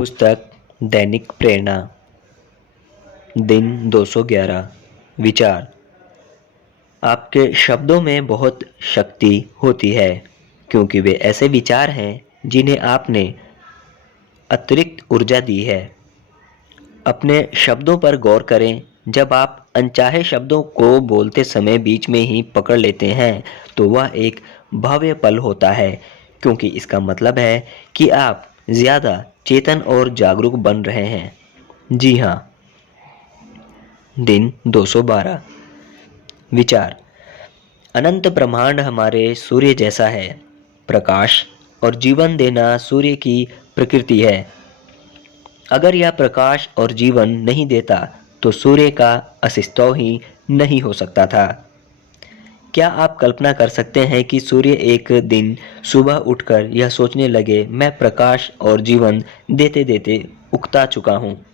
पुस्तक दैनिक प्रेरणा। दिन 211। विचार। आपके शब्दों में बहुत शक्ति होती है, क्योंकि वे ऐसे विचार हैं जिन्हें आपने अतिरिक्त ऊर्जा दी है। अपने शब्दों पर गौर करें। जब आप अनचाहे शब्दों को बोलते समय बीच में ही पकड़ लेते हैं, तो वह एक भव्य पल होता है, क्योंकि इसका मतलब है कि आप ज़्यादा चेतन और जागरूक बन रहे हैं। जी हाँ। दिन 212। विचार। अनंत ब्रह्मांड हमारे सूर्य जैसा है। प्रकाश और जीवन देना सूर्य की प्रकृति है। अगर यह प्रकाश और जीवन नहीं देता, तो सूर्य का अस्तित्व ही नहीं हो सकता था। क्या आप कल्पना कर सकते हैं कि सूर्य एक दिन सुबह उठकर यह सोचने लगे, मैं प्रकाश और जीवन देते देते उकता चुका हूँ।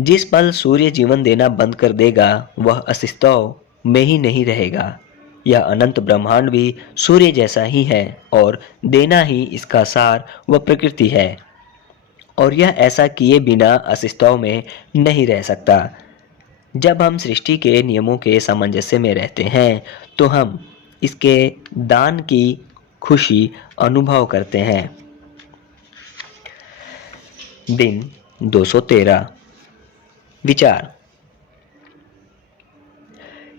जिस पल सूर्य जीवन देना बंद कर देगा, वह अस्तित्व में ही नहीं रहेगा। यह अनंत ब्रह्मांड भी सूर्य जैसा ही है, और देना ही इसका सार व प्रकृति है, और यह ऐसा किए बिना अस्तित्व में नहीं रह सकता। जब हम सृष्टि के नियमों के सामंजस्य में रहते हैं, तो हम इसके दान की खुशी अनुभव करते हैं। दिन 213। विचार।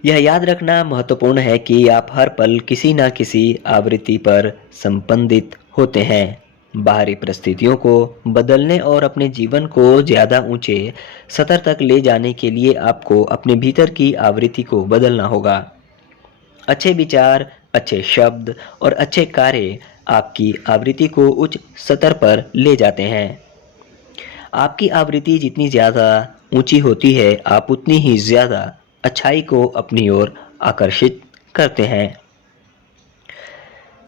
यह याद रखना महत्वपूर्ण है कि आप हर पल किसी न किसी आवृत्ति पर संबंधित होते हैं। बाहरी परिस्थितियों को बदलने और अपने जीवन को ज़्यादा ऊंचे स्तर तक ले जाने के लिए आपको अपने भीतर की आवृत्ति को बदलना होगा। अच्छे विचार, अच्छे शब्द और अच्छे कार्य आपकी आवृत्ति को उच्च स्तर पर ले जाते हैं। आपकी आवृत्ति जितनी ज़्यादा ऊंची होती है, आप उतनी ही ज़्यादा अच्छाई को अपनी ओर आकर्षित करते हैं।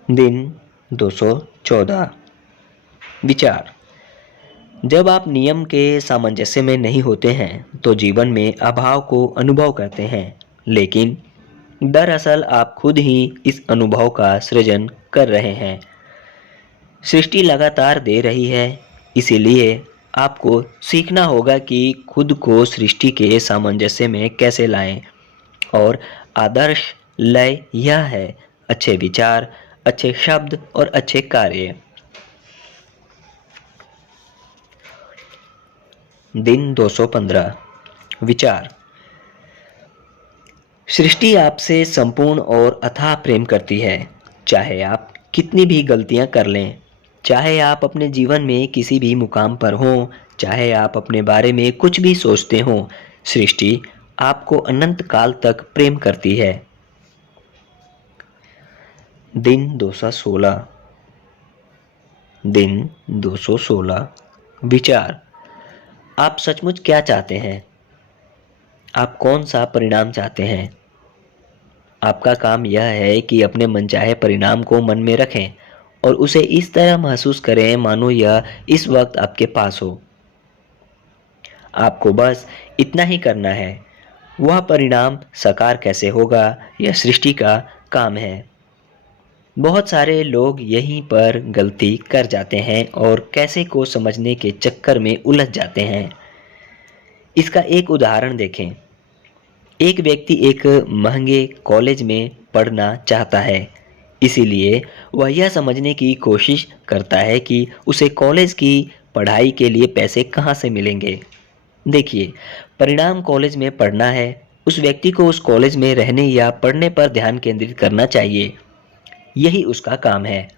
दिन 214। विचार। जब आप नियम के सामंजस्य में नहीं होते हैं, तो जीवन में अभाव को अनुभव करते हैं, लेकिन दरअसल आप खुद ही इस अनुभव का सृजन कर रहे हैं। सृष्टि लगातार दे रही है, इसीलिए आपको सीखना होगा कि खुद को सृष्टि के सामंजस्य में कैसे लाएं। और आदर्श लय यह है: अच्छे विचार, अच्छे शब्द और अच्छे कार्य। दिन 215। विचार। सृष्टि आपसे संपूर्ण और अथाह प्रेम करती है, चाहे आप कितनी भी गलतियां कर लें, चाहे आप अपने जीवन में किसी भी मुकाम पर हों, चाहे आप अपने बारे में कुछ भी सोचते हों, सृष्टि आपको अनंत काल तक प्रेम करती है। दिन 216। दिन 216। विचार। आप सचमुच क्या चाहते हैं? आप कौन सा परिणाम चाहते हैं? आपका काम यह है कि अपने मनचाहे परिणाम को मन में रखें और उसे इस तरह महसूस करें मानो यह इस वक्त आपके पास हो। आपको बस इतना ही करना है। वह परिणाम साकार कैसे होगा, यह सृष्टि का काम है। बहुत सारे लोग यहीं पर गलती कर जाते हैं और कैसे को समझने के चक्कर में उलझ जाते हैं। इसका एक उदाहरण देखें। एक व्यक्ति एक महंगे कॉलेज में पढ़ना चाहता है, इसीलिए वह यह समझने की कोशिश करता है कि उसे कॉलेज की पढ़ाई के लिए पैसे कहाँ से मिलेंगे। देखिए, परिणाम कॉलेज में पढ़ना है। उस व्यक्ति को उस कॉलेज में रहने या पढ़ने पर ध्यान केंद्रित करना चाहिए। यही उसका काम है।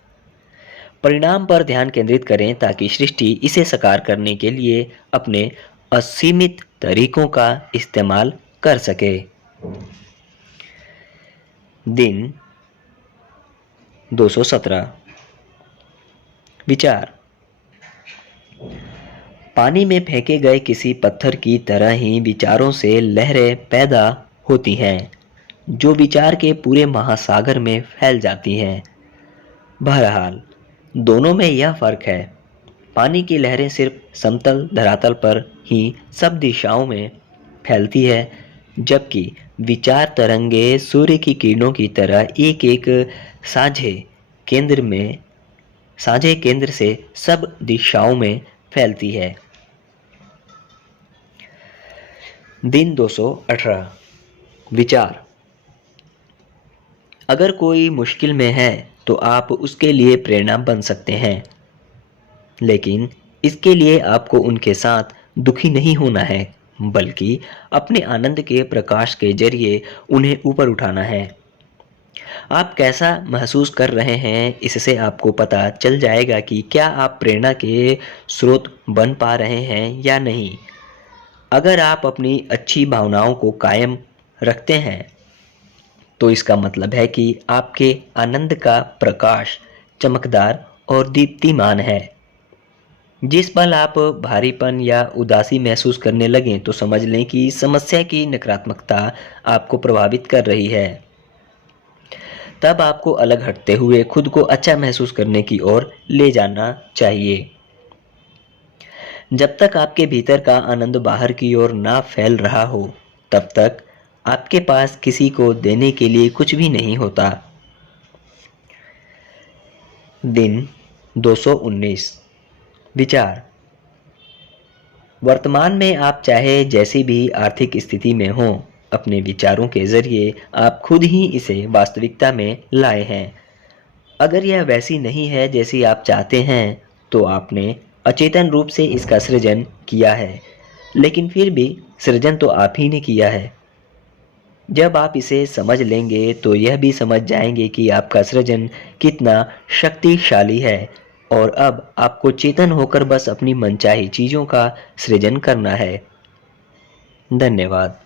परिणाम पर ध्यान केंद्रित करें ताकि सृष्टि इसे साकार करने के लिए अपने असीमित तरीकों का इस्तेमाल कर सके। दिन 217। विचार। पानी में फेंके गए किसी पत्थर की तरह ही विचारों से लहरें पैदा होती हैं, जो विचार के पूरे महासागर में फैल जाती हैं। बहरहाल, दोनों में यह फर्क है, पानी की लहरें सिर्फ समतल धरातल पर ही सब दिशाओं में फैलती है, जबकि विचार तरंगे सूर्य की किरणों की तरह एक एक साझे केंद्र से सब दिशाओं में फैलती है। दिन 218। विचार। अगर कोई मुश्किल में है तो आप उसके लिए प्रेरणा बन सकते हैं, लेकिन इसके लिए आपको उनके साथ दुखी नहीं होना है, बल्कि अपने आनंद के प्रकाश के जरिए उन्हें ऊपर उठाना है। आप कैसा महसूस कर रहे हैं, इससे आपको पता चल जाएगा कि क्या आप प्रेरणा के स्रोत बन पा रहे हैं या नहीं। अगर आप अपनी अच्छी भावनाओं को कायम रखते हैं, तो इसका मतलब है कि आपके आनंद का प्रकाश चमकदार और दीप्तिमान है। जिस पल आप भारीपन या उदासी महसूस करने लगें, तो समझ लें कि समस्या की नकारात्मकता आपको प्रभावित कर रही है। तब आपको अलग हटते हुए खुद को अच्छा महसूस करने की ओर ले जाना चाहिए। जब तक आपके भीतर का आनंद बाहर की ओर ना फैल रहा हो, तब तक आपके पास किसी को देने के लिए कुछ भी नहीं होता। दिन 219। विचार। वर्तमान में आप चाहे जैसी भी आर्थिक स्थिति में हों, अपने विचारों के जरिए आप खुद ही इसे वास्तविकता में लाए हैं। अगर यह वैसी नहीं है जैसी आप चाहते हैं, तो आपने अचेतन रूप से इसका सृजन किया है, लेकिन फिर भी सृजन तो आप ही ने किया है। जब आप इसे समझ लेंगे, तो यह भी समझ जाएंगे कि आपका सृजन कितना शक्तिशाली है, और अब आपको चेतन होकर बस अपनी मनचाही चीज़ों का सृजन करना है। धन्यवाद।